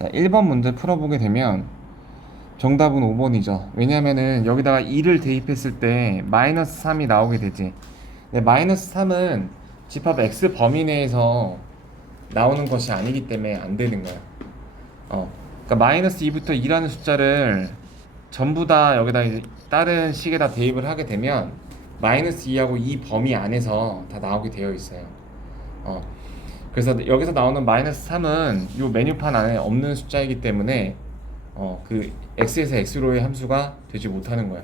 자, 1번 문제 풀어보게 되면 정답은 5번이죠. 왜냐면은 여기다가 2를 대입했을 때 마이너스 3이 나오게 되지. 근데 마이너스 3은 집합 x 범위 내에서 나오는 것이 아니기 때문에 안 되는 거야. 그러니까 마이너스 2부터 2라는 숫자를 전부 다 여기다 이제 다른 식에다 대입을 하게 되면 마이너스 2하고 이 범위 안에서 다 나오게 되어 있어요. 어, 그래서 여기서 나오는 마이너스 3은 이 메뉴판 안에 없는 숫자이기 때문에 그 x에서 x로의 함수가 되지 못하는 거야.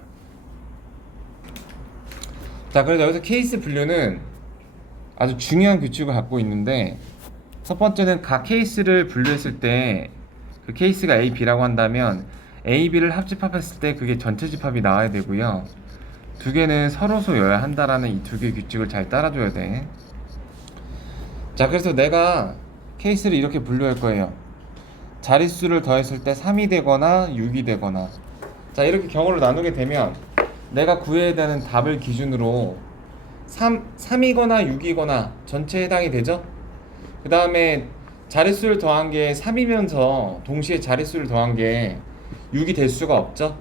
자, 그래서 여기서 케이스 분류는 아주 중요한 규칙을 갖고 있는데, 첫 번째는 각 케이스를 분류했을 때 그 케이스가 A, B라고 한다면 A, B를 합집합했을 때 그게 전체 집합이 나와야 되고요. 두 개는 서로소여야 한다라는 이 두 개의 규칙을 잘 따라줘야 돼. 자, 그래서 내가 케이스를 이렇게 분류할 거예요. 자릿수를 더했을 때 3이 되거나 6이 되거나. 자, 이렇게 경우를 나누게 되면 내가 구해야 되는 답을 기준으로 3이거나 6이거나 전체에 해당이 되죠? 그 다음에 자릿수를 더한 게 3이면서 동시에 자릿수를 더한 게 6이 될 수가 없죠?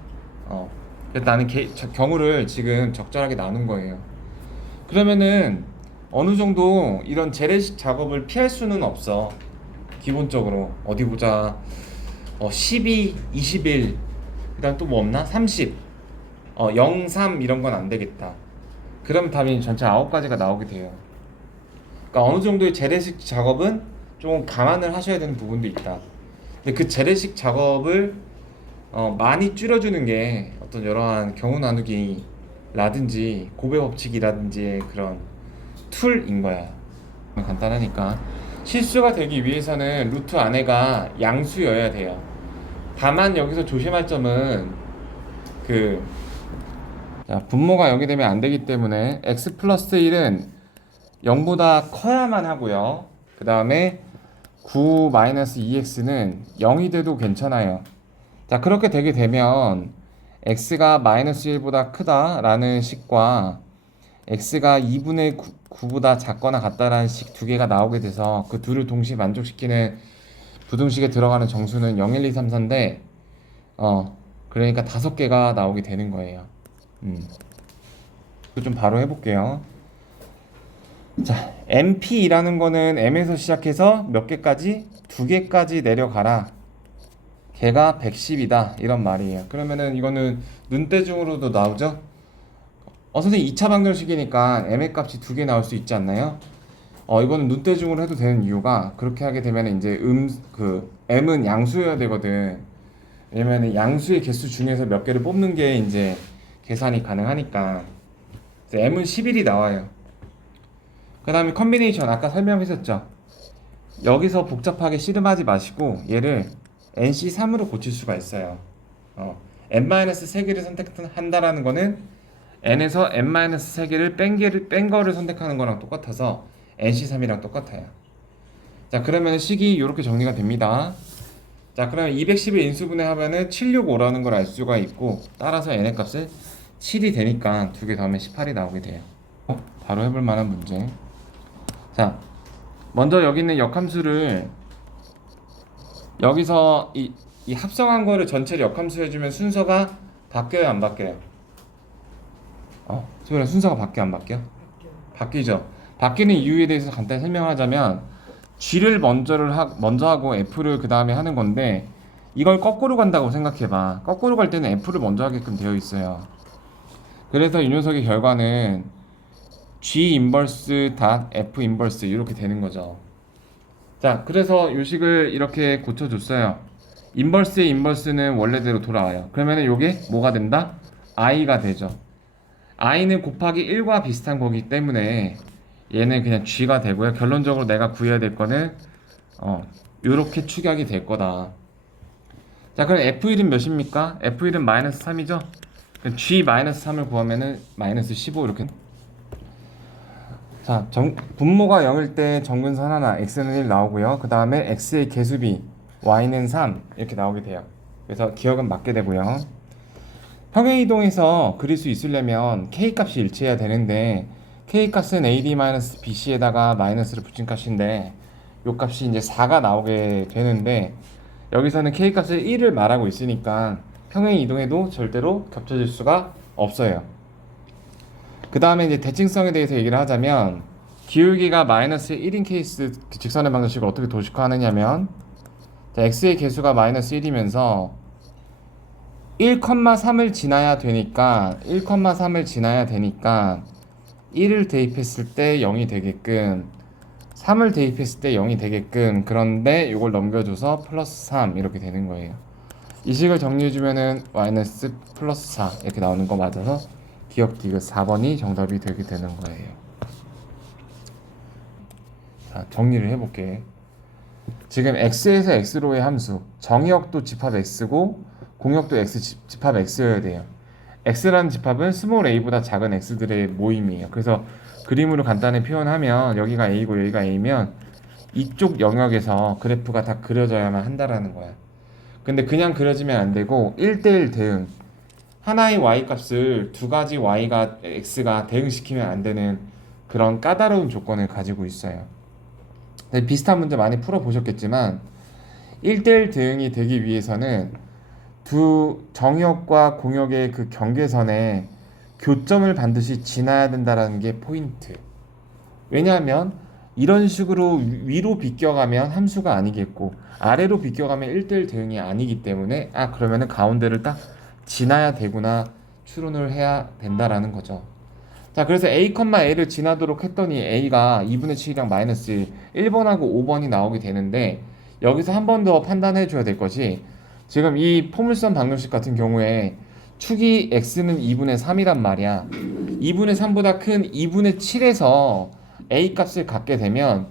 그래서 나는 경우를 지금 적절하게 나눈 거예요. 그러면은 어느 정도 이런 재래식 작업을 피할 수는 없어. 기본적으로 어디 보자. 12, 21, 그다음 또 뭐 없나? 30, 0, 3 이런 건 안 되겠다. 그럼 답이 전체 9가지가 나오게 돼요. 그러니까 어느 정도의 재래식 작업은 좀 감안을 하셔야 되는 부분도 있다. 근데 그 재래식 작업을 많이 줄여주는 게 어떤 여러한 경우 나누기라든지 고배 법칙이라든지 그런 툴인 거야. 간단하니까 실수가 되기 위해서는 루트 안에가 양수여야 돼요. 다만 여기서 조심할 점은 그 분모가 0이 되면 안 되기 때문에 x 플러스 1은 0보다 커야만 하고요. 그 다음에 9 마이너스 2x는 0이 돼도 괜찮아요. 자, 그렇게 되게 되면 x가 마이너스 1보다 크다라는 식과 x가 2분의 9보다 작거나 같다라는 식 두 개가 나오게 돼서 그 둘을 동시에 만족시키는 부등식에 들어가는 정수는 0, 1, 2, 3, 4인데 그러니까 5개가 나오게 되는 거예요. 좀 바로 해볼게요. 자, MP라는 거는 M에서 시작해서 몇 개까지? 2개까지 내려가라. 걔가 110이다. 이런 말이에요. 그러면은 이거는 눈대중으로도 나오죠? 선생님 2차 방정식이니까 M의 값이 2개 나올 수 있지 않나요? 이거는 눈대중으로 해도 되는 이유가 그렇게 하게 되면 이제 M은 양수여야 되거든. 왜냐면 양수의 개수 중에서 몇 개를 뽑는 게 이제 계산이 가능하니까. 그래서 M은 11이 나와요. 그 다음에 컨비네이션 아까 설명했었죠. 여기서 복잡하게 씨름하지 마시고 얘를 NC3으로 고칠 수가 있어요. N-3개를 선택한다라는 거는 N에서 N-3개를 뺀 거를 선택하는 거랑 똑같아서 NC3이랑 똑같아요. 자, 그러면 식이 이렇게 정리가 됩니다. 자, 그러면 210을 인수분해 하면은 765라는 걸 알 수가 있고, 따라서 N의 값은 7이 되니까 두 개 더하면 18이 나오게 돼요. 바로 해볼 만한 문제. 자, 먼저 여기 있는 역함수를 여기서 이 합성한 거를 전체를 역함수 해주면 순서가 바뀌어요, 안 바뀌어요? 소연아, 순서가 바뀌어, 안 바뀌어? 바뀌죠. 바뀌는 이유에 대해서 간단히 설명하자면 G를 먼저 하고 F를 그 다음에 하는 건데, 이걸 거꾸로 간다고 생각해봐. 거꾸로 갈 때는 F를 먼저 하게끔 되어 있어요. 그래서 이 녀석의 결과는 G 인버스 닷 F 인버스 이렇게 되는 거죠. 자, 그래서 요 식을 이렇게 고쳐줬어요. 인버스의 인버스는 원래대로 돌아와요. 그러면은 요게 뭐가 된다? i가 되죠. i는 곱하기 1과 비슷한 거기 때문에 얘는 그냥 g가 되고요. 결론적으로 내가 구해야 될 거는 요렇게 축약이 될 거다. 자, 그럼 f1은 몇입니까? f1은 마이너스 3이죠? g 마이너스 3을 구하면은 마이너스 15 이렇게. 자, 분모가 0일 때 정근선 하나 x는 1 나오고요. 그 다음에 x의 개수비 y는 3 이렇게 나오게 돼요. 그래서 기억은 맞게 되고요. 평행이동에서 그릴 수 있으려면 k 값이 일치해야 되는데 k 값은 ad-bc에다가 마이너스를 붙인 값인데 요 값이 이제 4가 나오게 되는데 여기서는 k 값을 1을 말하고 있으니까 평행 이동해도 절대로 겹쳐질 수가 없어요. 그 다음에 이제 대칭성에 대해서 얘기를 하자면 기울기가 마이너스 1인 케이스 직선의 방정식을 어떻게 도식화하느냐면 x의 개수가 마이너스 1이면서 1,3을 지나야 되니까 1을 대입했을 때 0이 되게끔 3을 대입했을 때 0이 되게끔 그런데 이걸 넘겨줘서 플러스 3 이렇게 되는 거예요. 이 식을 정리해주면은 마이너스 플러스 4 이렇게 나오는 거 맞아서 기억 디귿 4번이 정답이 되게 되는 거예요. 자, 정리를 해볼게. 지금 x에서 x로의 함수 정의역도 집합 x고 공역도 x 집합 x여야 돼요. x라는 집합은 스몰 a보다 작은 x들의 모임이에요. 그래서 그림으로 간단히 표현하면 여기가 a고 여기가 a면 이쪽 영역에서 그래프가 다 그려져야만 한다라는 거야. 근데 그냥 그려지면 안 되고 1대1 대응, 하나의 y 값을 두 가지 y가 x가 대응시키면 안 되는 그런 까다로운 조건을 가지고 있어요. 비슷한 문제 많이 풀어보셨겠지만 1대1 대응이 되기 위해서는 두 정역과 공역의 그 경계선에 교점을 반드시 지나야 된다는 게 포인트. 왜냐하면 이런 식으로 위로 비껴가면 함수가 아니겠고 아래로 비껴가면 1대1 대응이 아니기 때문에 그러면은 가운데를 딱 지나야 되구나 추론을 해야 된다라는 거죠. 자, 그래서 a,a를 지나도록 했더니 a가 2분의 7이랑 마이너스 1번하고 5번이 나오게 되는데 여기서 한 번 더 판단해 줘야 될 것이 지금 이 포물선 방정식 같은 경우에 축이 x는 2분의 3이란 말이야. 2분의 3보다 큰 2분의 7에서 a 값을 갖게 되면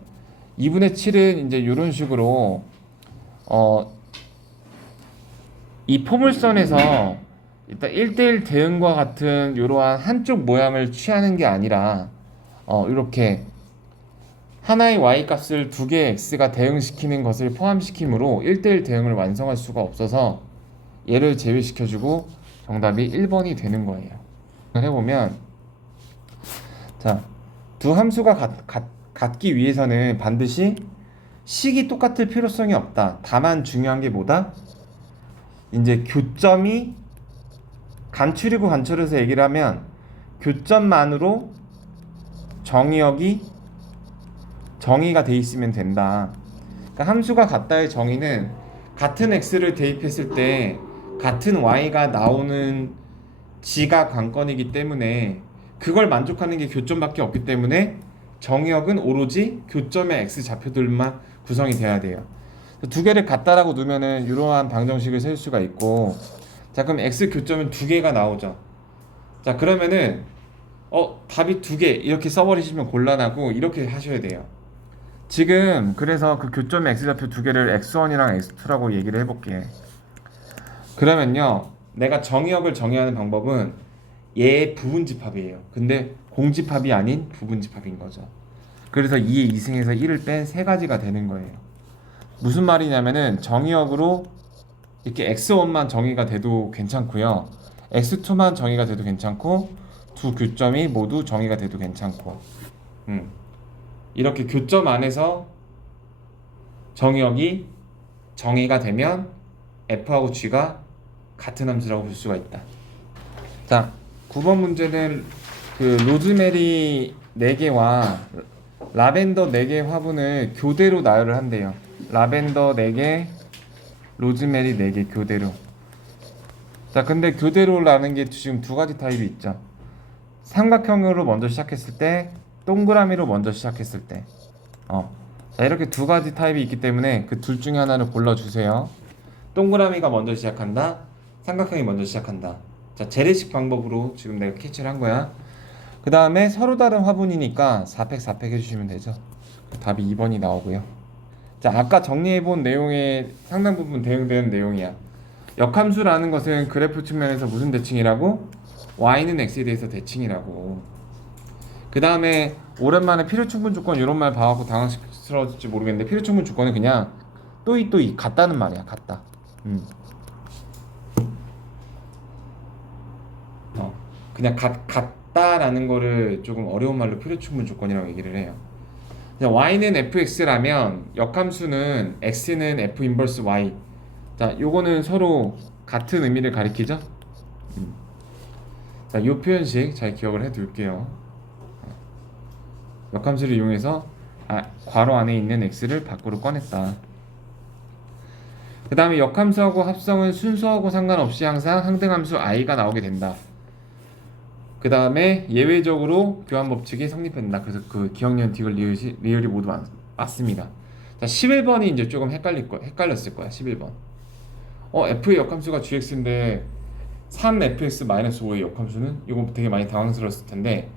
2분의 7은 이제 이런 식으로 이 포물선에서 일단 1대1 대응과 같은 이러한 한쪽 모양을 취하는 게 아니라 이렇게 하나의 y 값을 두 개의 x가 대응시키는 것을 포함시키므로 1대1 대응을 완성할 수가 없어서 얘를 제외시켜주고 정답이 1번이 되는 거예요. 해보면 자, 두 함수가 같기 위해서는 반드시 식이 똑같을 필요성이 없다. 다만 중요한 게 뭐다? 이제 교점이 간추리고 간추려서 얘기를 하면 교점만으로 정의가 돼 있으면 된다. 그러니까 함수가 같다의 정의는 같은 x를 대입했을 때 같은 y가 나오는 g가 관건이기 때문에 그걸 만족하는 게 교점밖에 없기 때문에 정의역은 오로지 교점의 x 좌표들만 구성이 돼야 돼요. 두 개를 같다라고 두면은 이러한 방정식을 쓸 수가 있고, 자, 그럼 x 교점은 두 개가 나오죠. 자, 그러면은 답이 두 개 이렇게 써버리시면 곤란하고 이렇게 하셔야 돼요. 지금 그래서 그 교점의 x좌표 두 개를 x1이랑 x2라고 얘기를 해볼게. 그러면요, 내가 정의역을 정의하는 방법은 얘의 부분집합이에요. 근데 공집합이 아닌 부분집합인 거죠. 그래서 2의 2승에서 1을 뺀 세 가지가 되는 거예요. 무슨 말이냐면은 정의역으로 이렇게 x1만 정의가 돼도 괜찮고요, x2만 정의가 돼도 괜찮고, 두 교점이 모두 정의가 돼도 괜찮고, 이렇게 교점 안에서 정의역이 정의가 되면 f하고 g가 같은 함수라고 볼 수가 있다. 자, 9번 문제는 그 로즈메리 4개와 라벤더 4개의 화분을 교대로 나열을 한대요. 라벤더 4개, 로즈메리 4개 교대로. 자, 근데 교대로라는 게 지금 두 가지 타입이 있죠. 삼각형으로 먼저 시작했을 때, 동그라미로 먼저 시작했을 때. 자, 이렇게 두 가지 타입이 있기 때문에 그 둘 중에 하나를 골라주세요. 동그라미가 먼저 시작한다, 삼각형이 먼저 시작한다. 자, 재래식 방법으로 지금 내가 캐치를 한 거야. 그 다음에 서로 다른 화분이니까 4팩 4팩 해주시면 되죠. 답이 2번이 나오고요. 자, 아까 정리해본 내용의 상당 부분 대응되는 내용이야. 역함수라는 것은 그래프 측면에서 무슨 대칭이라고? y는 x에 대해서 대칭이라고. 그 다음에 오랜만에 필요충분 조건 이런 말 봐갖고 당황스러울지 모르겠는데, 필요충분 조건은 그냥 또이 같다는 말이야. 같다. 그냥 같다라는 거를 조금 어려운 말로 필요충분 조건이라고 얘기를 해요. y는 fx라면 역함수는 x는 f 인버스 y, 자, 요거는 서로 같은 의미를 가리키죠? 자, 요 표현식 잘 기억을 해 둘게요. 역함수를 이용해서 괄호 안에 있는 x를 밖으로 꺼냈다. 그 다음에 역함수하고 합성은 순서하고 상관없이 항상 항등함수 i가 나오게 된다. 그 다음에 예외적으로 교환 법칙이 성립된다. 그래서 그 기억니은 디귿 리을이 모두 맞습니다. 자, 11번이 이제 조금 헷갈렸을 거야. 11번. f의 역함수가 gx인데 3fx-5의 역함수는? 이거 되게 많이 당황스러웠을 텐데,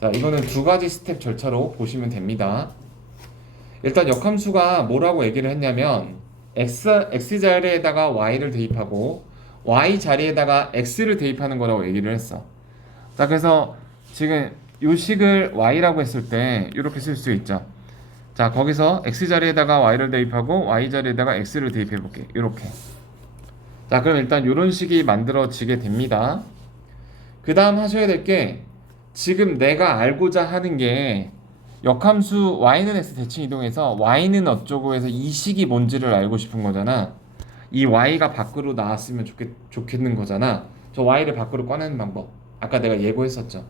자, 이거는 두 가지 스텝 절차로 보시면 됩니다. 일단 역함수가 뭐라고 얘기를 했냐면 x 자리에다가 y를 대입하고 y 자리에다가 x를 대입하는 거라고 얘기를 했어. 자, 그래서 지금 요 식을 y라고 했을 때 이렇게 쓸 수 있죠. 자, 거기서 x 자리에다가 y를 대입하고 y 자리에다가 x를 대입해 볼게. 이렇게. 자, 그럼 일단 이런 식이 만들어지게 됩니다. 그 다음 하셔야 될 게, 지금 내가 알고자 하는 게 역함수 y는 x 대칭 이동해서 y는 어쩌고 해서 이 식이 뭔지를 알고 싶은 거잖아. 이 y가 밖으로 나왔으면 좋겠는 거잖아. 저 y를 밖으로 꺼내는 방법, 아까 내가 예고했었죠.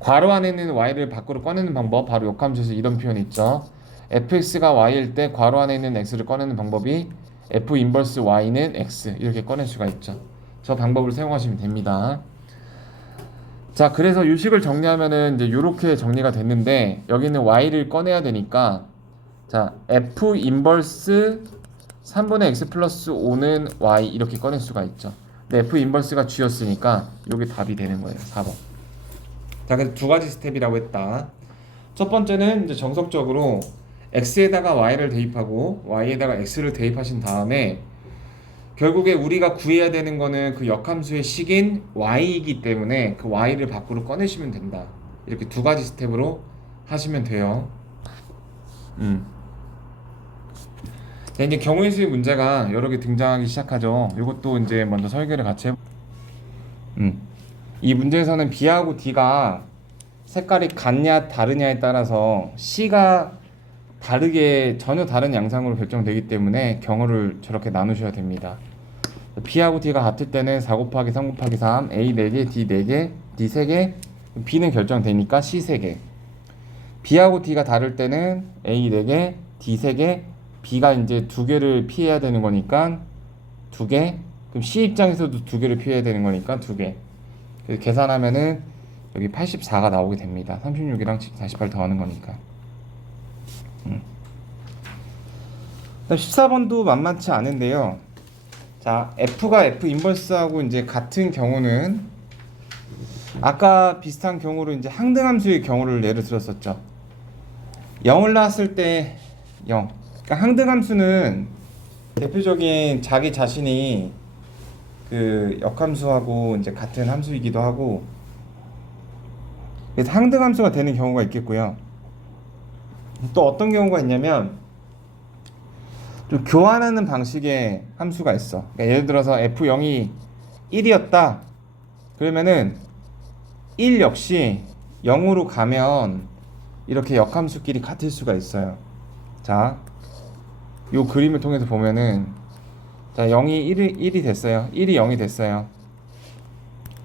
괄호 안에 있는 y를 밖으로 꺼내는 방법, 바로 역함수에서 이런 표현이 있죠. fx가 y일 때 괄호 안에 있는 x를 꺼내는 방법이 f 인버스 y는 x, 이렇게 꺼낼 수가 있죠. 저 방법을 사용하시면 됩니다. 자, 그래서 이 식을 정리하면은 이제 이렇게 정리가 됐는데, 여기는 y를 꺼내야 되니까, 자, f 인버스 3분의 x 플러스 5는 y, 이렇게 꺼낼 수가 있죠. 근데 f 인버스가 g였으니까 이게 답이 되는 거예요. 4번. 자, 그래서 두 가지 스텝이라고 했다. 첫 번째는 이제 정석적으로 x에다가 y를 대입하고 y에다가 x를 대입하신 다음에, 결국에 우리가 구해야 되는 거는 그 역함수의 식인 y이기 때문에 그 y를 밖으로 꺼내시면 된다. 이렇게 두 가지 스텝으로 하시면 돼요. 자, 이제 경우의 수의 문제가 여러 개 등장하기 시작하죠. 이것도 이제 먼저 설계를 같이 이 문제에서는 B하고 D가 색깔이 같냐 다르냐에 따라서 C가 전혀 다른 양상으로 결정되기 때문에 경우를 저렇게 나누셔야 됩니다. B하고 D가 같을 때는 4 곱하기 3 곱하기 3, A 4개, D 4개, D 3개, B는 결정되니까 C 3개. B하고 D가 다를 때는 A 4개, D 3개, B가 이제 2개를 피해야 되는 거니까 2개, 그럼 C 입장에서도 2개를 피해야 되는 거니까 2개. 계산하면은 여기 84가 나오게 됩니다. 36이랑 48 더하는 거니까. 14번도 만만치 않은데요. 자, F가 F 인버스하고 이제 같은 경우는, 아까 비슷한 경우로 이제 항등함수의 경우를 예를 들었었죠. 0을 낳았을 때 0. 그러니까 항등함수는 대표적인 자기 자신이 그 역함수하고 이제 같은 함수이기도 하고, 그래서 항등함수가 되는 경우가 있겠고요. 또 어떤 경우가 있냐면 좀 교환하는 방식의 함수가 있어. 그러니까 예를 들어서 f0이 1이었다. 그러면은 1 역시 0으로 가면 이렇게 역함수끼리 같을 수가 있어요. 자, 요 그림을 통해서 보면은, 자, 0이 1이 됐어요. 1이 0이 됐어요.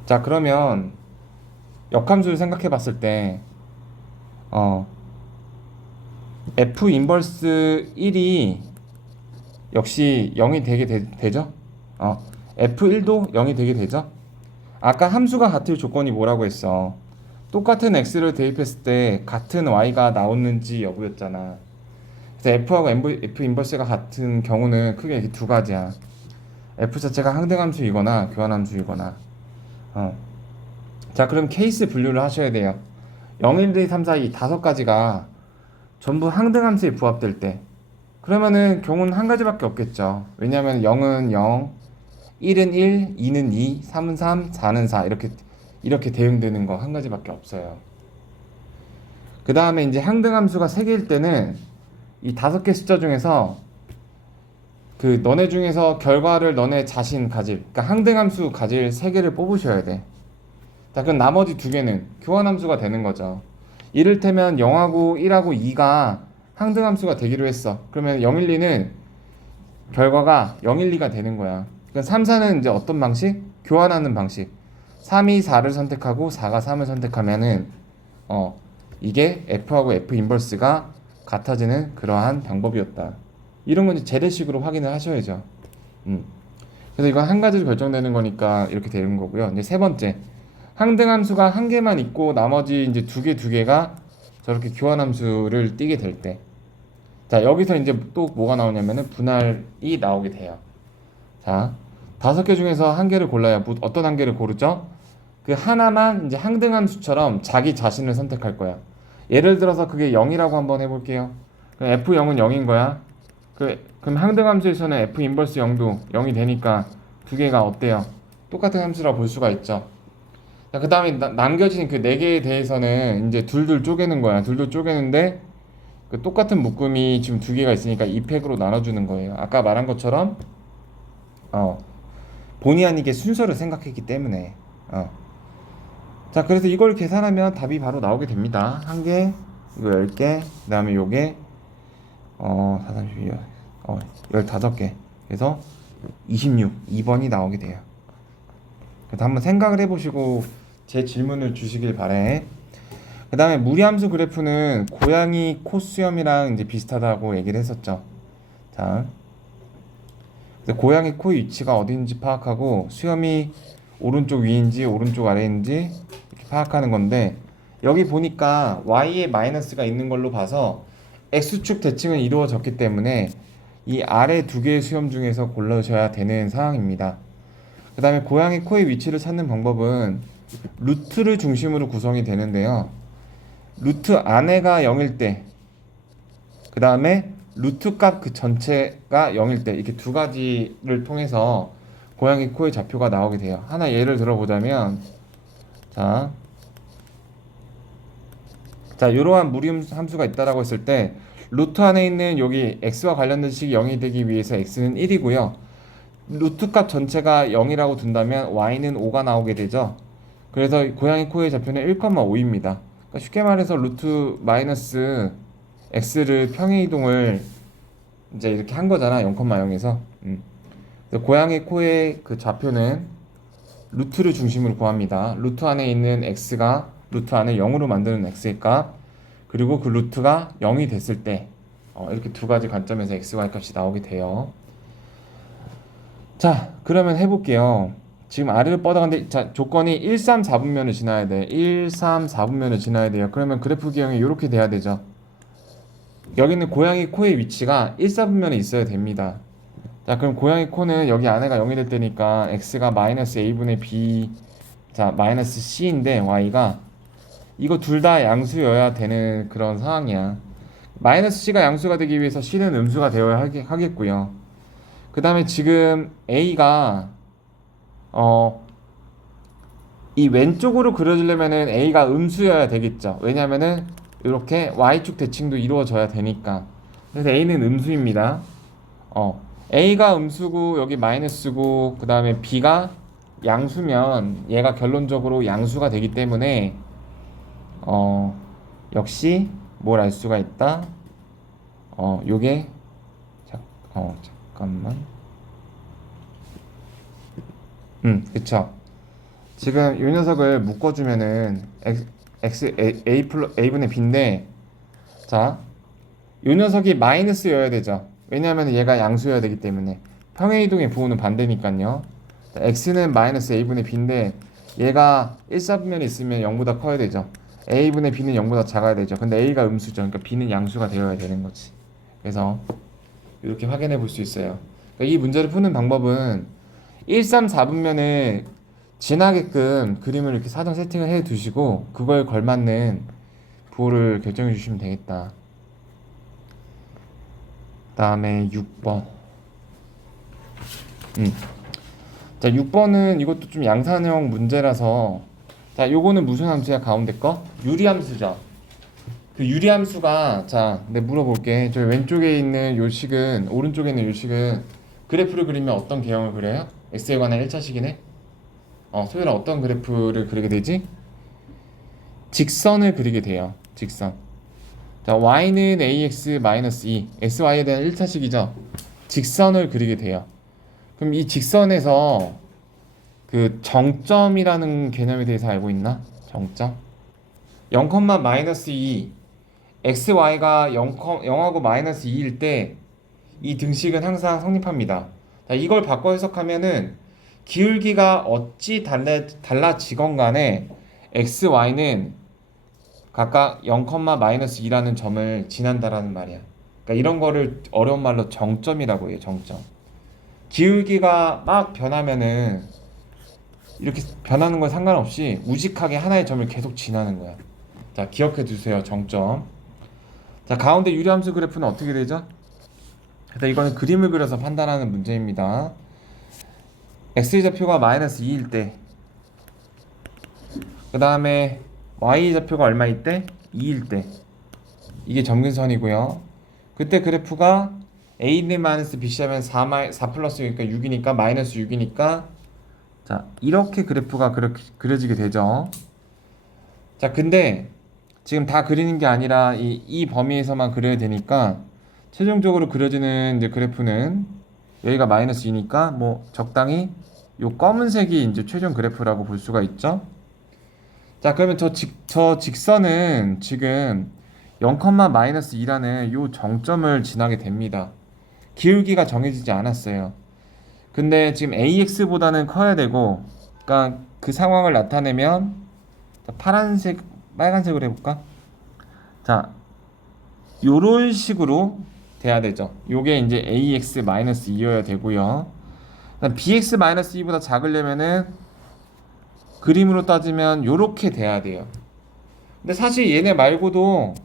자, 그러면 역함수를 생각해 봤을 때 f 인버스 1이 역시 0이 되게 되죠? f1도 0이 되게 되죠? 아까 함수가 같을 조건이 뭐라고 했어? 똑같은 x를 대입했을 때 같은 y가 나오는지 여부였잖아. 그래서 f하고 f 인버스가 같은 경우는 크게 이렇게 두 가지야. f 자체가 항등함수이거나 교환함수이거나. 자, 그럼 케이스 분류를 하셔야 돼요. 0, 1, 2, 3, 4, 2 다섯 가지가 전부 항등함수에 부합될 때, 그러면은 경우는 한 가지밖에 없겠죠. 왜냐하면 0은 0, 1은 1, 2는 2, 3은 3, 4는 4, 이렇게 대응되는 거 한 가지밖에 없어요. 그 다음에 이제 항등함수가 3개일 때는 이 5개 숫자 중에서 그 너네 중에서 결과를 너네 자신 가질, 그러니까 항등함수 가질 3개를 뽑으셔야 돼. 자, 그럼 나머지 2개는 교환함수가 되는 거죠. 이를테면 0하고 1하고 2가 항등함수가 되기로 했어. 그러면 0, 1, 2는 결과가 0, 1, 2가 되는 거야. 그러니까 3, 4는 이제 어떤 방식? 교환하는 방식. 3이 4를 선택하고 4가 3을 선택하면은 이게 F하고 F 인버스가 같아지는 그러한 방법이었다. 이런 건 이제 재래식으로 확인을 하셔야죠. 그래서 이건 한 가지로 결정되는 거니까 이렇게 되는 거고요. 이제 세 번째, 항등함수가 한 개만 있고 나머지 이제 두 개가 저렇게 교환함수를 띠게 될 때, 자 여기서 이제 또 뭐가 나오냐면은 분할이 나오게 돼요. 자, 5개 중에서 한 개를 골라야 어떤 한 개를 고르죠? 그 하나만 이제 항등함수처럼 자기 자신을 선택할 거야. 예를 들어서 그게 0이라고 한번 해볼게요. 그럼 F0은 0인 거야. 그럼 항등함수에서는 F 인버스 0도 0이 되니까 두 개가 어때요? 똑같은 함수라 볼 수가 있죠. 자, 그 다음에 남겨진 그 네 개에 대해서는 이제 둘둘 쪼개는 거야. 둘둘 쪼개는데 그 똑같은 묶음이 지금 두 개가 있으니까 2팩으로 나눠주는 거예요. 아까 말한 것처럼 본의 아니게 순서를 생각했기 때문에 자, 그래서 이걸 계산하면 답이 바로 나오게 됩니다. 한 개, 이거 10개, 그 다음에 요게 4, 32, 15개. 그래서 26, 2번이 나오게 돼요. 그래서 한번 생각을 해보시고 제 질문을 주시길 바래. 그 다음에 무리함수 그래프는 고양이 코 수염이랑 이제 비슷하다고 얘기를 했었죠. 자, 그래서 고양이 코의 위치가 어디인지 파악하고 수염이 오른쪽 위인지 오른쪽 아래인지 이렇게 파악하는 건데, 여기 보니까 y에 마이너스가 있는 걸로 봐서 x축 대칭은 이루어졌기 때문에 이 아래 두 개의 수염 중에서 골라셔야 되는 상황입니다. 그 다음에 고양이 코의 위치를 찾는 방법은 루트를 중심으로 구성이 되는데요. 루트 안에가 0일 때, 그 다음에 루트 값 그 전체가 0일 때, 이렇게 두 가지를 통해서 고양이 코의 좌표가 나오게 돼요. 하나 예를 들어보자면 자, 이러한 무리함수가 있다라고 했을 때 루트 안에 있는 여기 x와 관련된 식이 0이 되기 위해서 x는 1이고요. 루트 값 전체가 0이라고 둔다면 y는 5가 나오게 되죠. 그래서 고양이 코의 좌표는 1,5입니다. 그러니까 쉽게 말해서 루트 마이너스 x를 평행 이동을 이제 이렇게 한 거잖아. 0,0에서. 고양이 코의 그 좌표는 루트를 중심으로 구합니다. 루트 안에 있는 x가 루트 안을 0으로 만드는 x의 값, 그리고 그 루트가 0이 됐을 때 이렇게 두 가지 관점에서 x, y 값이 나오게 돼요. 자, 그러면 해볼게요. 지금 아래를 뻗어가는데, 자, 조건이 1, 3, 4분면을 지나야 돼. 1, 3, 4분면을 지나야 돼요. 그러면 그래프 기형이 이렇게 돼야 되죠. 여기는 고양이 코의 위치가 1, 4분면에 있어야 됩니다. 자, 그럼 고양이 코는 여기 안에가 0이 될 때니까 x가 마이너스 a분의 b, 자 마이너스 c인데 y가 이거 둘 다 양수여야 되는 그런 상황이야. 마이너스 c가 양수가 되기 위해서 c는 음수가 되어야 하겠고요. 그 다음에 지금 a가 이 왼쪽으로 그려지려면은 a가 음수여야 되겠죠. 왜냐면은 이렇게 y축 대칭도 이루어져야 되니까. 그래서 a는 음수입니다. a가 음수고 여기 마이너스고 그 다음에 b가 양수면 얘가 결론적으로 양수가 되기 때문에 역시 뭘 알 수가 있다. 요게 잠깐만. 그쵸. 지금 이 녀석을 묶어주면은 a분의 b인데, 자, 이 녀석이 마이너스여야 되죠. 왜냐하면 얘가 양수여야 되기 때문에. 평행이동의 부호는 반대니까요. x는 마이너스 a분의 b인데 얘가 1, 4분면이 있으면 0보다 커야 되죠. a분의 b는 0보다 작아야 되죠. 근데 a가 음수죠. 그러니까 b는 양수가 되어야 되는 거지. 그래서 이렇게 확인해 볼 수 있어요. 그러니까 이 문제를 푸는 방법은 1, 3, 4분면에 지나게끔 그림을 이렇게 사전 세팅을 해 두시고 그거에 걸맞는 부호를 결정해 주시면 되겠다. 그 다음에 6번. 자, 6번은 이것도 좀 양산형 문제라서, 자, 요거는 무슨 함수야? 가운데 거? 유리함수죠. 그 유리함수가, 자, 내가 물어볼게. 저 왼쪽에 있는 요 식은, 오른쪽에 있는 요 식은 그래프를 그리면 어떤 개형을 그려요? x에 관한 1차식이네? 소율아, 어떤 그래프를 그리게 되지? 직선을 그리게 돼요. 직선. 자, y는 ax-2, sy에 대한 1차식이죠. 직선을 그리게 돼요. 그럼 이 직선에서 그 정점이라는 개념에 대해서 알고 있나? 정점? 0, 마이너스 2 xy가 0하고 마이너스 2일 때 이 등식은 항상 성립합니다. 자, 이걸 바꿔 해석하면은 기울기가 어찌 달라지건 간에 xy는 각각 0, 마이너스 2라는 점을 지난다라는 말이야. 그러니까 이런 거를 어려운 말로 정점이라고 해요. 정점. 기울기가 막 변하면은 이렇게 변하는 건 상관없이 우직하게 하나의 점을 계속 지나는 거야. 자, 기억해 두세요. 정점. 자, 가운데 유리함수 그래프는 어떻게 되죠? 일단 이거는 그림을 그려서 판단하는 문제입니다. x의 좌표가 마이너스 2일 때, 그 다음에 y 좌표가 얼마일 때? 2일 때. 이게 점근선이고요. 그때 그래프가 a는 마이너스 bc 하면 4 플러스니까 6이니까 마이너스 6이니까 자, 이렇게 그래프가 그렇게 그려지게 되죠. 자, 근데 지금 다 그리는 게 아니라 이 범위에서만 그려야 되니까 최종적으로 그려지는 이제 그래프는 여기가 마이너스 2니까 뭐 적당히 요 검은색이 이제 최종 그래프라고 볼 수가 있죠. 자, 그러면 저 직선은 지금 0, 마이너스 2라는 요 정점을 지나게 됩니다. 기울기가 정해지지 않았어요. 근데 지금 AX보다는 커야 되고, 그러니까 그 상황을 나타내면 파란색, 빨간색으로 해볼까? 자, 요런 식으로 돼야 되죠. 요게 이제 AX-2여야 되고요. BX-2보다 작으려면은 그림으로 따지면 요렇게 돼야 돼요. 근데 사실 얘네 말고도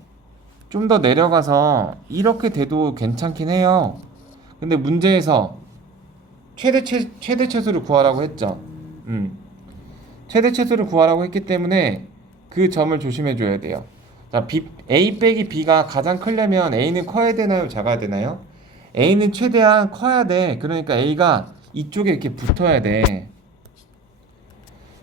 좀 더 내려가서 이렇게 돼도 괜찮긴 해요. 근데 문제에서 최대 최소를 구하라고 했죠. 최대 최소를 구하라고 했기 때문에 그 점을 조심해 줘야 돼요. 자, A 빼기 B가 가장 크려면 A는 커야 되나요? 작아야 되나요? A는 최대한 커야 돼. 그러니까 A가 이쪽에 이렇게 붙어야 돼.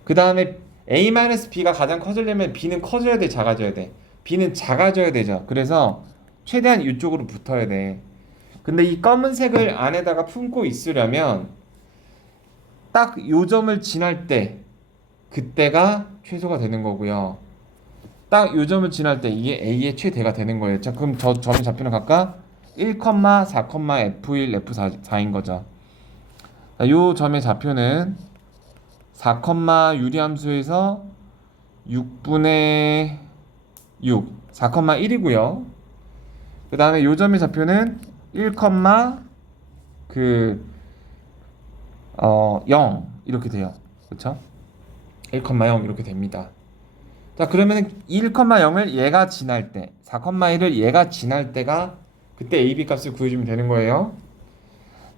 그 다음에 A-B가 가장 커지려면 B는 커져야 돼, 작아져야 돼? B는 작아져야 되죠. 그래서 최대한 이쪽으로 붙어야 돼. 근데 이 검은색을 안에다가 품고 있으려면 딱 요 점을 지날 때 그때가 최소가 되는 거고요. 딱 요 점을 지날 때 이게 A의 최대가 되는 거예요. 자, 그럼 저 점의 좌표는 각각 1, 4, F1, F4인 거죠. 자, 요 점의 좌표는 4, 유리함수에서 6분의 6, 4,1이고요. 그 다음에 요 점의 좌표는 1, 0 이렇게 돼요. 그쵸? 1,0 이렇게 됩니다. 자, 그러면 1,0을 얘가 지날 때, 4,1을 얘가 지날 때가 그때 AB 값을 구해주면 되는 거예요.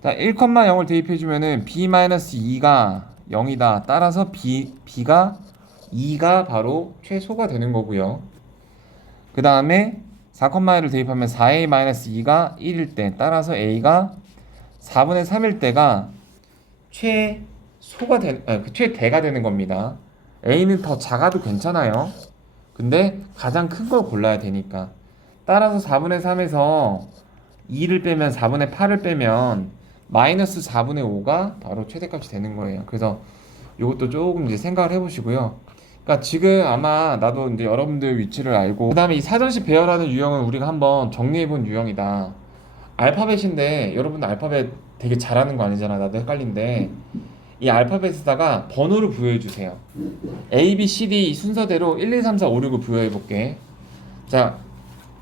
자, 1,0을 대입해주면은 B-2가 0이다. 따라서 B가 2가 바로 최소가 되는 거고요. 그 다음에 4,1을 대입하면 4A-2가 1일 때, 따라서 A가 4분의 3일 때가 최대가 되는 겁니다. A는 더 작아도 괜찮아요. 근데 가장 큰 걸 골라야 되니까. 따라서 4분의 3에서 2를 빼면 4분의 8을 빼면 마이너스 4분의 5가 바로 최대값이 되는 거예요. 그래서 이것도 조금 이제 생각을 해보시고요. 그러니까 지금 아마 나도 이제 여러분들 위치를 알고, 그 다음에 이 사전식 배열하는 유형은 우리가 한번 정리해본 유형이다. 알파벳인데 여러분들 알파벳 되게 잘하는 거 아니잖아. 나도 헷갈린데 이 알파벳에다가 번호를 부여해주세요. A, B, C, D 순서대로 1, 2, 3, 4, 5, 6을 부여해볼게. 자,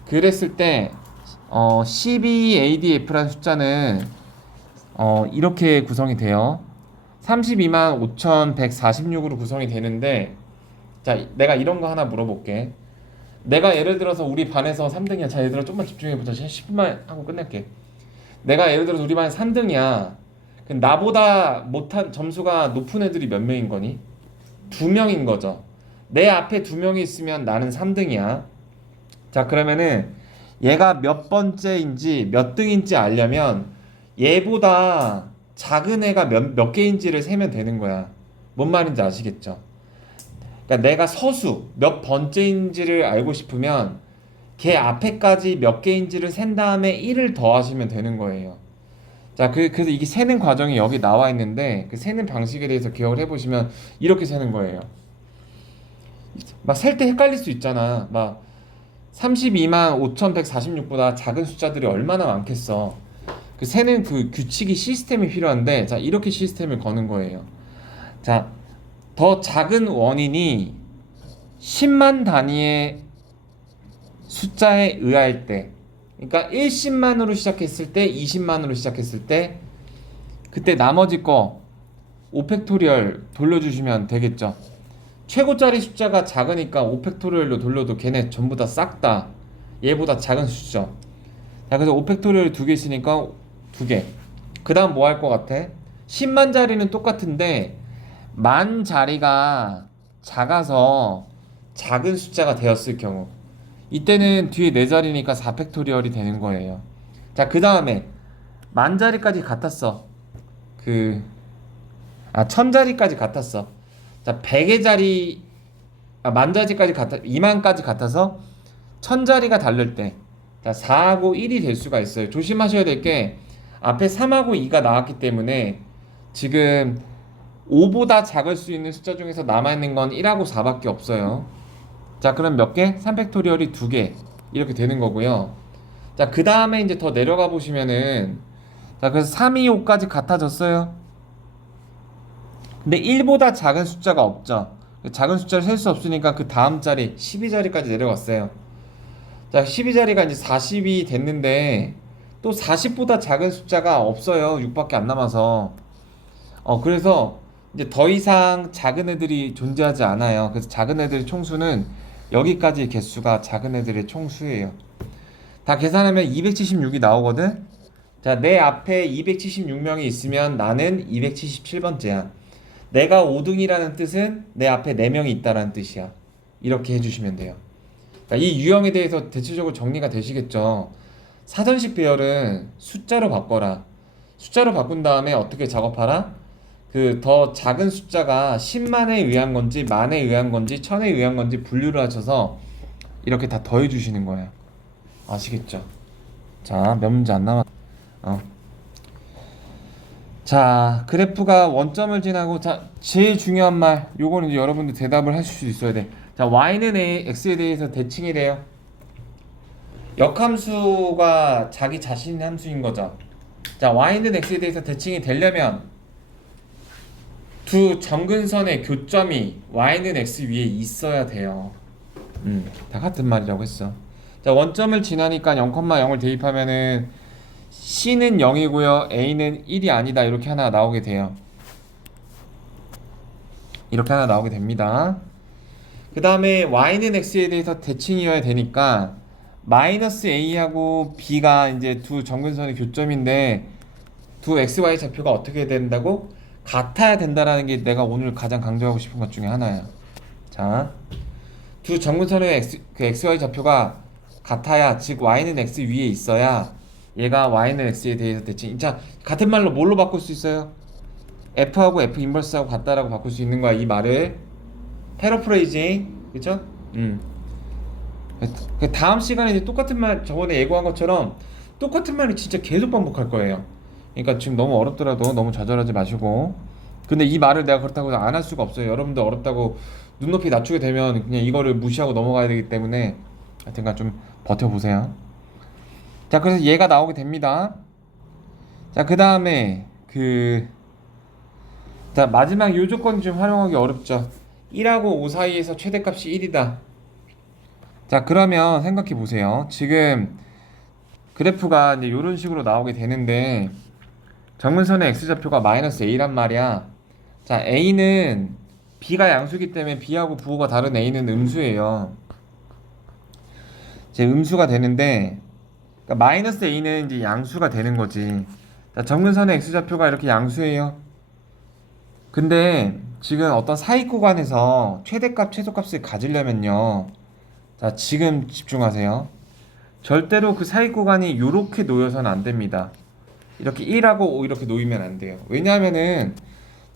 그랬을 때 C, B, A, D, F라는 숫자는 이렇게 구성이 돼요. 32만 5,146으로 구성이 되는데, 자, 내가 이런 거 하나 물어볼게. 내가 예를 들어서 우리 반에서 3등이야. 자, 얘들아 좀만 집중해보자. 10분만 하고 끝낼게. 내가 예를 들어서 우리 반 3등이야. 나보다 못한 점수가 높은 애들이 몇 명인 거니? 2명인 거죠. 내 앞에 2명이 있으면 나는 3등이야. 자, 그러면은 얘가 몇 번째인지 몇 등인지 알려면 얘보다 작은 애가 몇 개인지를 세면 되는 거야. 뭔 말인지 아시겠죠? 그러니까 내가 서수 몇 번째인지를 알고 싶으면 걔 앞에까지 몇 개인지를 센 다음에 1을 더하시면 되는 거예요. 자, 그래서 이게 세는 과정이 여기 나와 있는데 그 세는 방식에 대해서 기억을 해보시면 이렇게 세는 거예요. 막 셀 때 헷갈릴 수 있잖아. 막 32만 5,146보다 작은 숫자들이 얼마나 많겠어. 그 세는 그 규칙이 시스템이 필요한데, 자, 이렇게 시스템을 거는 거예요. 자, 더 작은 원인이 10만 단위의 숫자에 의할 때, 그러니까 1십만으로 시작했을 때, 20만으로 시작했을 때, 그때 나머지 거 5팩토리얼 돌려주시면 되겠죠. 최고짜리 숫자가 작으니까 5팩토리얼로 돌려도 걔네 전부 다 싹 다 얘보다 작은 수죠. 자, 그래서 5팩토리얼 두 개 있으니까 두 개. 그 다음 뭐 할 것 같아? 10만 자리는 똑같은데 만 자리가 작아서 작은 숫자가 되었을 경우, 이때는 뒤에 4자리니까 4팩토리얼이 되는 거예요. 자, 그 다음에 만 자리까지 같았어. 그, 1000자리까지 같았어. 자, 100의 자리, 만 자리까지 같아, 2만까지 같아서 1000자리가 다를 때, 자, 4하고 1이 될 수가 있어요. 조심하셔야 될 게, 앞에 3하고 2가 나왔기 때문에 지금 5보다 작을 수 있는 숫자 중에서 남아있는 건 1하고 4밖에 없어요. 자, 그럼 몇 개? 3팩토리얼이 2개. 이렇게 되는 거고요. 자, 그 다음에 이제 더 내려가 보시면은, 자, 그래서 3, 2, 5까지 같아졌어요. 근데 1보다 작은 숫자가 없죠. 작은 숫자를 셀 수 없으니까 그 다음 자리 12자리까지 내려갔어요. 자, 12자리가 이제 40이 됐는데 또 40보다 작은 숫자가 없어요. 6밖에 안 남아서. 그래서 이제 더 이상 작은 애들이 존재하지 않아요. 그래서 작은 애들의 총수는 여기까지 개수가 작은 애들의 총수예요. 다 계산하면 276이 나오거든. 자, 내 앞에 276명이 있으면 나는 277번째야. 내가 5등이라는 뜻은 내 앞에 4명이 있다라는 뜻이야. 이렇게 해주시면 돼요. 그러니까 이 유형에 대해서 대체적으로 정리가 되시겠죠. 사전식 배열은 숫자로 바꿔라. 숫자로 바꾼 다음에 어떻게 작업하라? 그 더 작은 숫자가 10만에 의한 건지 만에 의한 건지 천에 의한 건지 분류를 하셔서 이렇게 다 더해 주시는 거예요. 아시겠죠? 자, 몇 문제 안 남았. 어. 자, 그래프가 원점을 지나고, 자, 제일 중요한 말, 요거는 이제 여러분들 대답을 하실 수 있어야 돼. 자, y는 x에 대해서 대칭이 돼요. 역함수가 자기 자신의 함수인 거죠. 자, y는 x에 대해서 대칭이 되려면 두 점근선의 교점이 y는 x 위에 있어야 돼요. 다 같은 말이라고 했어. 자, 원점을 지나니까 0,0을 대입하면은 C는 0이고요. A는 1이 아니다. 이렇게 하나 나오게 돼요. 이렇게 하나 나오게 됩니다. 그 다음에 Y는 X에 대해서 대칭이어야 되니까 마이너스 A하고 B가 이제 두 점근선의 교점인데 두 XY 좌표가 어떻게 된다고? 같아야 된다라는 게 내가 오늘 가장 강조하고 싶은 것 중에 하나야. 자, 두 점근선의 XY 좌표가 같아야, 즉 Y는 X 위에 있어야 얘가 y는 x에 대해서 대칭. 자, 같은 말로 뭘로 바꿀 수 있어요? f하고 f 인버스하고 같다라고 바꿀 수 있는 거야, 이 말을. 패러프레이징, 그쵸? 그 다음 시간에 이제 똑같은 말, 저번에 예고한 것처럼 똑같은 말을 진짜 계속 반복할 거예요. 그러니까 지금 너무 어렵더라도 너무 좌절하지 마시고. 근데 이 말을 내가 그렇다고 안 할 수가 없어요. 여러분들 어렵다고 눈높이 낮추게 되면 그냥 이거를 무시하고 넘어가야 되기 때문에 하여튼간 좀 버텨보세요. 자, 그래서 얘가 나오게 됩니다. 자, 그 다음에 자, 마지막 요 조건 좀 활용하기 어렵죠. 1하고 5 사이에서 최대값이 1이다. 자, 그러면 생각해 보세요. 지금 그래프가 이제 이런 식으로 나오게 되는데 정근선의 x좌표가 마이너스 a란 말이야. 자, a는 b가 양수기 때문에 b하고 부호가 다른 a는 음수예요. 이제 음수가 되는데, 그러니까 마이너스 a는 이제 양수가 되는 거지. 자, 정근선의 x좌표가 이렇게 양수예요. 근데 지금 어떤 사이 구간에서 최대값, 최소값을 가지려면요. 자, 지금 집중하세요. 절대로 그 사이 구간이 이렇게 놓여서는 안 됩니다. 이렇게 1하고 5 이렇게 놓이면 안 돼요. 왜냐하면은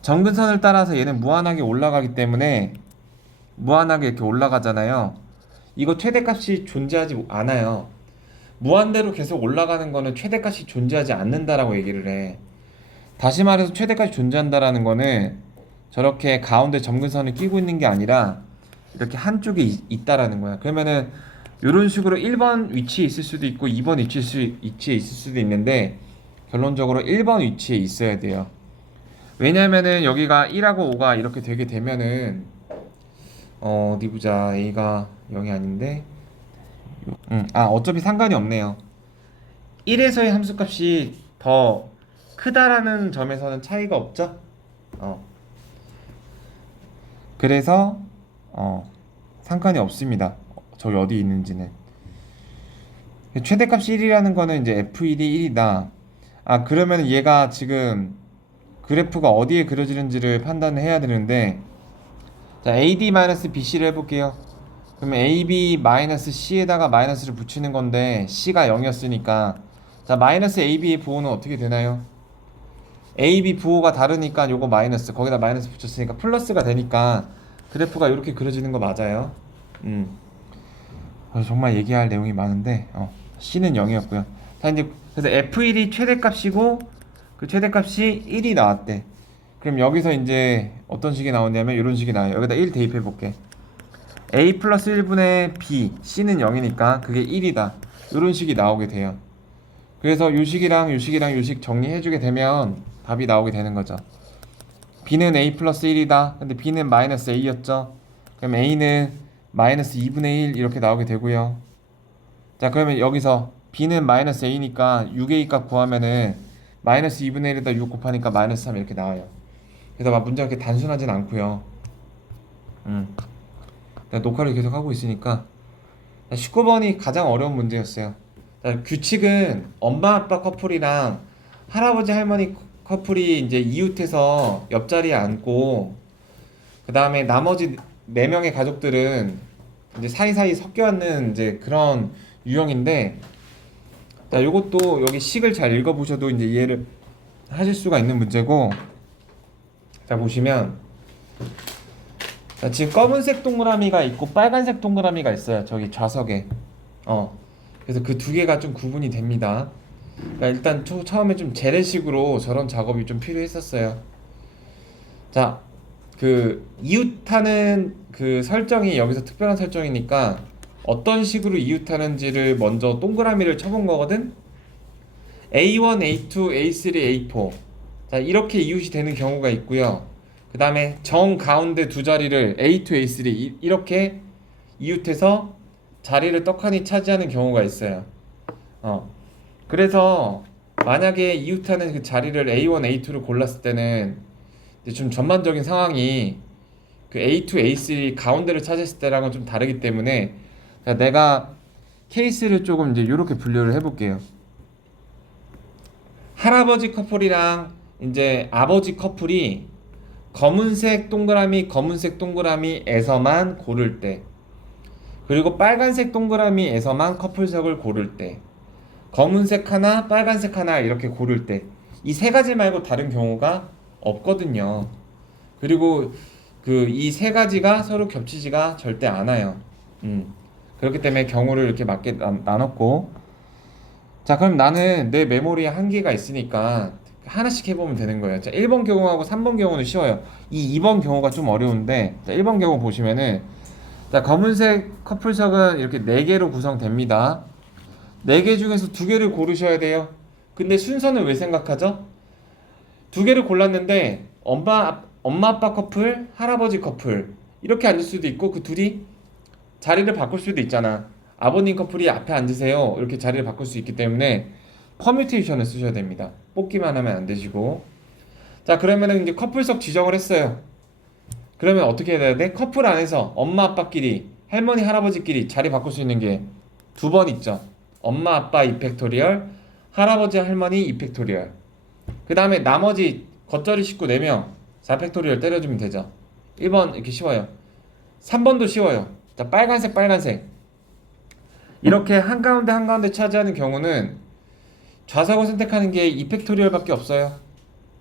정근선을 따라서 얘는 무한하게 올라가기 때문에 무한하게 이렇게 올라가잖아요. 이거 최대값이 존재하지 않아요. 무한대로 계속 올라가는 거는 최대값이 존재하지 않는다라고 얘기를 해. 다시 말해서 최대값이 존재한다라는 거는 저렇게 가운데 점근선을 끼고 있는 게 아니라 이렇게 한쪽에 있다라는 거야. 그러면은 이런 식으로 1번 위치에 있을 수도 있고 2번 위치에 있을 수도 있는데 결론적으로 1번 위치에 있어야 돼요. 왜냐면은 여기가 1하고 5가 이렇게 되게 되면은 어디 보자. A가 0이 아닌데 어차피 상관이 없네요. 1에서의 함수값이 더 크다라는 점에서는 차이가 없죠? 그래서 상관이 없습니다. 저기 어디 있는지는. 최대값이 1이라는 거는 이제 F1이 1이다. 그러면 얘가 지금 그래프가 어디에 그려지는지를 판단을 해야 되는데, 자, AD-BC를 해볼게요. 그러면 AB-C에다가 마이너스를 붙이는 건데 C가 0이었으니까, 자, 마이너스 AB의 부호는 어떻게 되나요? AB 부호가 다르니까 요거 마이너스, 거기다 마이너스 붙였으니까 플러스가 되니까 그래프가 이렇게 그려지는 거 맞아요. 정말 얘기할 내용이 많은데 C는 0이었고요. 자, 이제 그래서 F1이 최대값이고 그 최대값이 1이 나왔대. 그럼 여기서 이제 어떤 식이 나오냐면 이런 식이 나와요. 여기다 1 대입해 볼게. A 플러스 1분의 B, C는 0이니까 그게 1이다. 이런 식이 나오게 돼요. 그래서 요 식이랑 요 식이랑 요 식 정리해 주게 되면 답이 나오게 되는 거죠. B는 A 플러스 1이다. 근데 B는 마이너스 A였죠. 그럼 A는 마이너스 2분의 1 이렇게 나오게 되고요. 자, 그러면 여기서 B는 마이너스 A니까 6A 값 구하면은 마이너스 2분의 1에다 6 곱하니까 마이너스 3 이렇게 나와요. 그래서 막 문제가 그렇게 단순하진 않고요. 녹화를 계속 하고 있으니까 19번이 가장 어려운 문제였어요. 자, 규칙은 엄마 아빠 커플이랑 할아버지 할머니 커플이 이제 이웃해서 옆자리에 앉고 그 다음에 나머지 4명의 가족들은 이제 사이사이 섞여 앉는 이제 그런 유형인데, 자, 요것도 여기 식을 잘 읽어보셔도 이제 이해를 하실 수가 있는 문제고, 자, 보시면, 자, 지금 검은색 동그라미가 있고 빨간색 동그라미가 있어요. 저기 좌석에. 그래서 그 두 개가 좀 구분이 됩니다. 그러니까 일단 처음에 좀 재래식으로 저런 작업이 좀 필요했었어요. 자, 그 이웃하는 그 설정이 여기서 특별한 설정이니까 어떤 식으로 이웃하는지를 먼저 동그라미를 쳐본 거거든. A1, A2, A3, A4. 자, 이렇게 이웃이 되는 경우가 있고요. 그 다음에 정 가운데 두 자리를 A2, A3 이렇게 이웃해서 자리를 떡하니 차지하는 경우가 있어요. 그래서 만약에 이웃하는 그 자리를 A1, A2를 골랐을 때는 이제 좀 전반적인 상황이 그 A2, A3 가운데를 차지했을 때랑은 좀 다르기 때문에 내가 케이스를 조금 이제 이렇게 분류를 해볼게요. 할아버지 커플이랑 이제 아버지 커플이 검은색 동그라미에서만 고를 때, 그리고 빨간색 동그라미에서만 커플석을 고를 때, 검은색 하나, 빨간색 하나 이렇게 고를 때, 이 세 가지 말고 다른 경우가 없거든요. 그리고 그 이 세 가지가 서로 겹치지가 절대 않아요. 그렇기 때문에 경우를 이렇게 맞게 나눴고, 자, 그럼 나는 내 메모리에 한계가 있으니까 하나씩 해보면 되는 거예요. 자, 1번 경우하고 3번 경우는 쉬워요. 이 2번 경우가 좀 어려운데, 자, 1번 경우 보시면은, 자, 검은색 커플석은 이렇게 4개로 구성됩니다. 4개 중에서 2개를 고르셔야 돼요. 근데 순서는 왜 생각하죠? 2개를 골랐는데 엄마 아빠 커플, 할아버지 커플 이렇게 앉을 수도 있고, 그 둘이 자리를 바꿀 수도 있잖아. 아버님 커플이 앞에 앉으세요 이렇게 자리를 바꿀 수 있기 때문에 퍼뮤테이션을 쓰셔야 됩니다. 뽑기만 하면 안 되시고. 자, 그러면은 이제 커플석 지정을 했어요. 그러면 어떻게 해야 돼? 커플 안에서 엄마 아빠끼리, 할머니 할아버지끼리 자리 바꿀 수 있는 게 2번 있죠. 엄마 아빠 2팩토리얼, 할아버지 할머니 2팩토리얼. 그 다음에 나머지 겉절이 식구 4명 4팩토리얼 때려주면 되죠. 1번 이렇게 쉬워요. 3번도 쉬워요. 자, 빨간색 이렇게 한가운데 차지하는 경우는 좌석을 선택하는 게 2팩토리얼 밖에 없어요.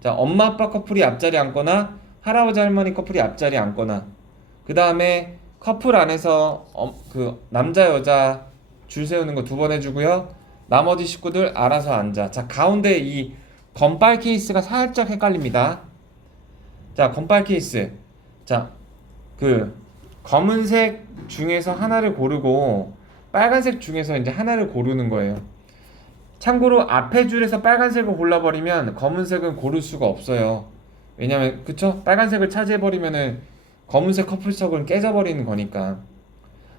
자, 엄마 아빠 커플이 앞자리 앉거나 할아버지 할머니 커플이 앞자리 앉거나, 그 다음에 커플 안에서 그 남자 여자 줄 세우는 거 2번 해주고요. 나머지 식구들 알아서 앉아. 자, 가운데 이 건빨 케이스가 살짝 헷갈립니다. 자, 건빨 케이스. 자, 그 검은색 중에서 하나를 고르고 빨간색 중에서 이제 하나를 고르는 거예요. 참고로 앞에 줄에서 빨간색을 골라버리면 검은색은 고를 수가 없어요. 왜냐면 그쵸? 빨간색을 차지해버리면은 검은색 커플석은 깨져버리는 거니까.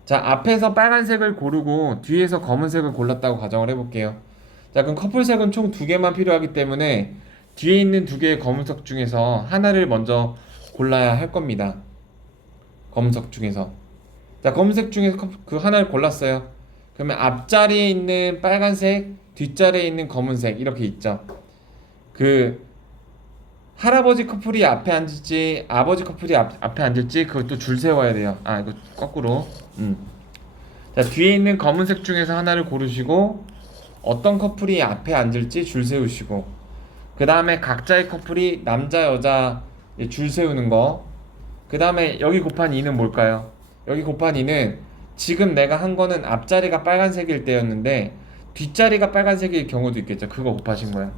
자, 앞에서 빨간색을 고르고 뒤에서 검은색을 골랐다고 가정을 해볼게요. 자, 그럼 커플색은 총 두 개만 필요하기 때문에 뒤에 있는 두 개의 검은석 중에서 하나를 먼저 골라야 할 겁니다. 검은석 중에서. 자, 검은색 중에서 그 하나를 골랐어요. 그러면 앞자리에 있는 빨간색, 뒷자리에 있는 검은색 이렇게 있죠. 그 할아버지 커플이 앞에 앉을지 아버지 커플이 앞에 앉을지 그것도 줄 세워야 돼요. 아, 이거 거꾸로. 자, 뒤에 있는 검은색 중에서 하나를 고르시고 어떤 커플이 앞에 앉을지 줄 세우시고 그 다음에 각자의 커플이 남자 여자 줄 세우는 거. 그 다음에 여기 곱한 2는 뭘까요? 여기 곱한 2는 지금 내가 한 거는 앞자리가 빨간색일 때였는데 뒷자리가 빨간색일 경우도 있겠죠. 그거 곱하신 거야.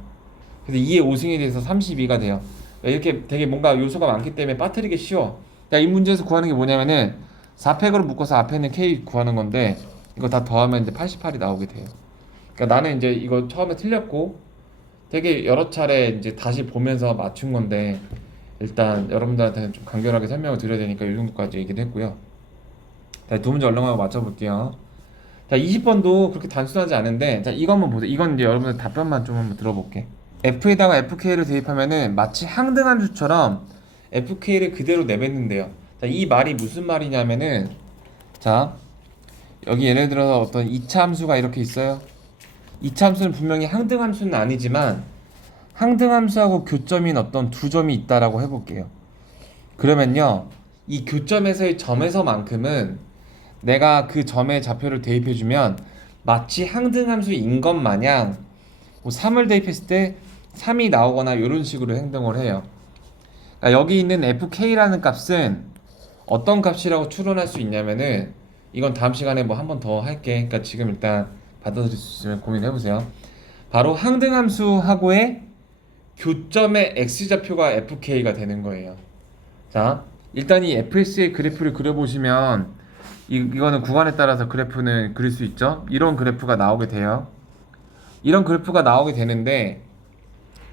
그래서 2의 5승에 대해서 32가 돼요. 이렇게 되게 뭔가 요소가 많기 때문에 빠뜨리기 쉬워. 이 문제에서 구하는 게 뭐냐면은 4팩으로 묶어서 앞에 있는 K 구하는 건데 이거 다 더하면 이제 88이 나오게 돼요. 그러니까 나는 이제 이거 처음에 틀렸고 되게 여러 차례 이제 다시 보면서 맞춘 건데 일단 여러분들한테는 좀 간결하게 설명을 드려야 되니까 이 정도까지 얘기를 했고요. 자, 두 문제 얼른 한번 맞춰볼게요. 자, 20번도 그렇게 단순하지 않은데 자, 이거 한번 보세요. 이건 이제 여러분들 답변만 좀 한번 들어볼게. F에다가 FK를 대입하면은 마치 항등함수처럼 FK를 그대로 내뱉는데요. 자, 이 말이 무슨 말이냐면은 자, 여기 예를 들어서 어떤 2차 함수가 이렇게 있어요. 2차 함수는 분명히 항등함수는 아니지만 항등함수하고 교점인 어떤 두 점이 있다라고 해볼게요. 그러면요, 이 교점에서의 점에서만큼은 내가 그 점에 좌표를 대입해주면 마치 항등함수인 것 마냥 뭐 3을 대입했을 때 3이 나오거나 이런 식으로 행동을 해요. 그러니까 여기 있는 fk라는 값은 어떤 값이라고 추론할 수 있냐면은 이건 다음 시간에 뭐 한 번 더 할게. 그러니까 지금 일단 받아들일 수 있으면 고민해보세요. 바로 항등함수하고의 교점의 x좌표가 fk가 되는 거예요. 자, 일단 이 fs의 그래프를 그려보시면 이거는 구간에 따라서 그래프는 그릴 수 있죠. 이런 그래프가 나오게 돼요. 이런 그래프가 나오게 되는데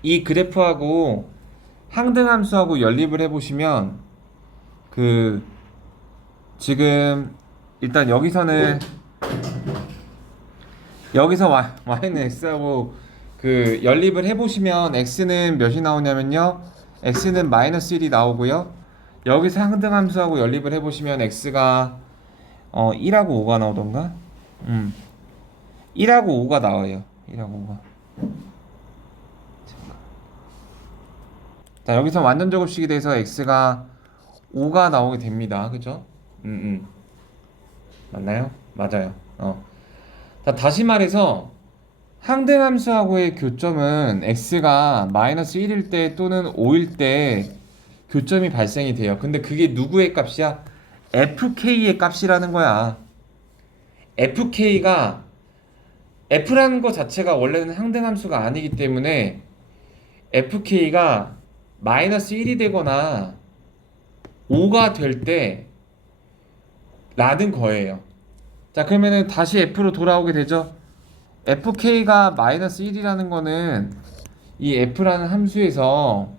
이 그래프하고 항등함수하고 연립을 해보시면 그 지금 일단 여기서는 여기서 y는 x하고 그 연립을 해보시면 x는 몇이 나오냐면요, x는 마이너스 1이 나오고요, 여기서 항등함수하고 연립을 해보시면 x가 1하고 5가 나오던가 1하고 5가 나와요. 1하고 5가. 자, 여기서 완전 제곱식이 돼서 x가 5가 나오게 됩니다. 그죠? 맞나요? 맞아요. 자, 다시 말해서 항등함수하고의 교점은 x가 마이너스 1일 때 또는 5일 때 교점이 발생이 돼요. 근데 그게 누구의 값이야? fk의 값이라는 거야. fk가 f라는 거 자체가 원래는 항등함수가 아니기 때문에 fk가 마이너스 1이 되거나 5가 될 때 라는 거예요. 자, 그러면은 다시 f로 돌아오게 되죠. fk가 마이너스 1이라는 거는 이 f라는 함수에서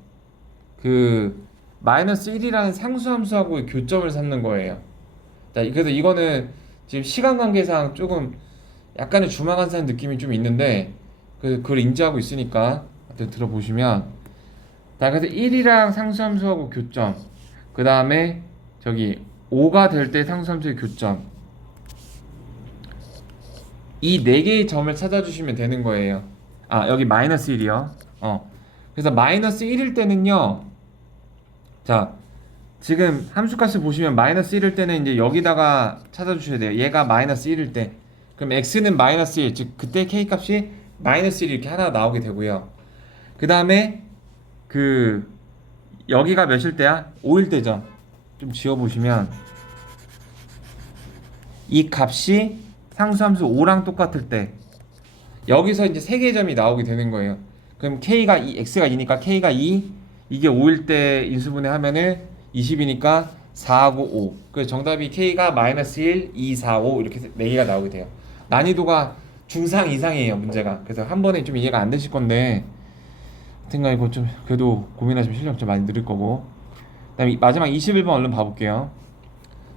그 마이너스 1이라는 상수함수하고의 교점을 삼는 거예요. 자, 그래서 이거는 지금 시간 관계상 조금 약간의 주마간사는 느낌이 좀 있는데 그걸 인지하고 있으니까 들어보시면, 자, 그래서 1이랑 상수함수하고 교점, 그 다음에 저기 5가 될 때 상수함수의 교점, 이 네 개의 점을 찾아주시면 되는 거예요. 아, 여기 마이너스 1이요. 그래서 마이너스 1일 때는요, 자, 지금 함수값을 보시면 마이너스 1일 때는 이제 여기다가 찾아주셔야 돼요. 얘가 마이너스 1일 때. 그럼 x는 마이너스 1, 즉 그때 k값이 마이너스 1 이렇게 하나 나오게 되고요. 그 다음에 그 여기가 몇일 때야? 5일 때죠. 좀 지워보시면 이 값이 상수함수 5랑 똑같을 때 여기서 이제 세 개의 점이 나오게 되는 거예요. 그럼 K가 X가 2니까 K가 2, 이게 5일 때 인수분해 하면은 20이니까 4하고 5. 그래서 정답이 K가 마이너스 1, 2, 4, 5 이렇게 4개가 나오게 돼요. 난이도가 중상 이상이에요, 문제가. 그래서 한 번에 좀 이해가 안 되실 건데, 하여튼간 이거 좀 그래도 고민하시면 실력 좀 많이 늘을 거고. 그다음에 마지막 21번 얼른 봐볼게요.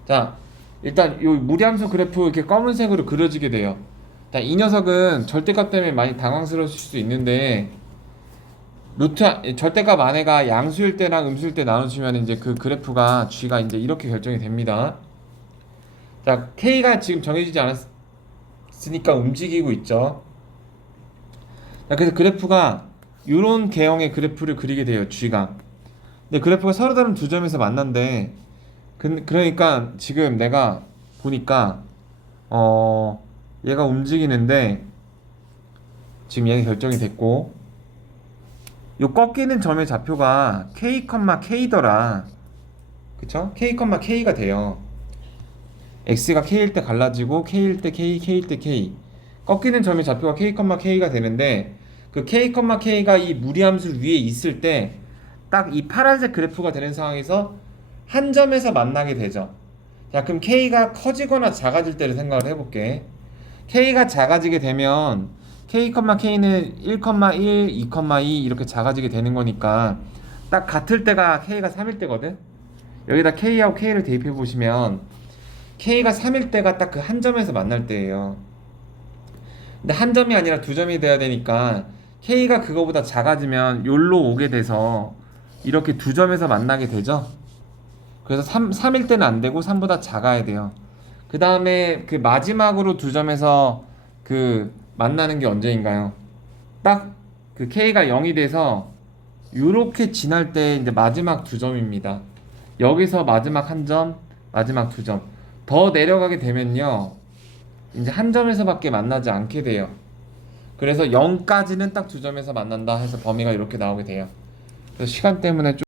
자, 일단 요 무리함수 그래프 이렇게 검은색으로 그려지게 돼요. 일단 이 녀석은 절대값 때문에 많이 당황스러우실 수 있는데, 절대값 안에가 양수일 때랑 음수일 때 나눠주면 이제 그 그래프가 G가 이제 이렇게 결정이 됩니다. 자, K가 지금 정해지지 않았으니까 움직이고 있죠. 자, 그래서 그래프가 이런 개형의 그래프를 그리게 돼요, G가. 근데 그래프가 서로 다른 두 점에서 만난대. 그러니까 지금 내가 보니까 얘가 움직이는데 지금 얘가 결정이 됐고, 요 꺾이는 점의 좌표가 k, k더라. 그쵸? k, k가 돼요. x가 k일 때 갈라지고 k일 때 k, k일 때 k. 꺾이는 점의 좌표가 k, k가 되는데 그 k, k가 이 무리함수 위에 있을 때 딱 이 파란색 그래프가 되는 상황에서 한 점에서 만나게 되죠. 자, 그럼 k가 커지거나 작아질 때를 생각을 해볼게. k가 작아지게 되면 k, k는 1, 1, 2, 2 이렇게 작아지게 되는 거니까 딱 같을 때가 k가 3일 때거든. 여기다 k하고 k를 대입해 보시면 k가 3일 때가 딱 그 한 점에서 만날 때예요. 근데 한 점이 아니라 두 점이 돼야 되니까 k가 그거보다 작아지면 여기로 오게 돼서 이렇게 두 점에서 만나게 되죠. 그래서 3일 때는 안 되고 3보다 작아야 돼요. 그 다음에 그 마지막으로 두 점에서 그 만나는 게 언제인가요? 딱 그 k가 0이 돼서 요렇게 지날 때 이제 마지막 두 점입니다. 여기서 마지막 한 점, 마지막 두 점. 더 내려가게 되면요, 이제 한 점에서밖에 만나지 않게 돼요. 그래서 0까지는 딱 두 점에서 만난다 해서 범위가 이렇게 나오게 돼요. 그래서 시간 때문에 좀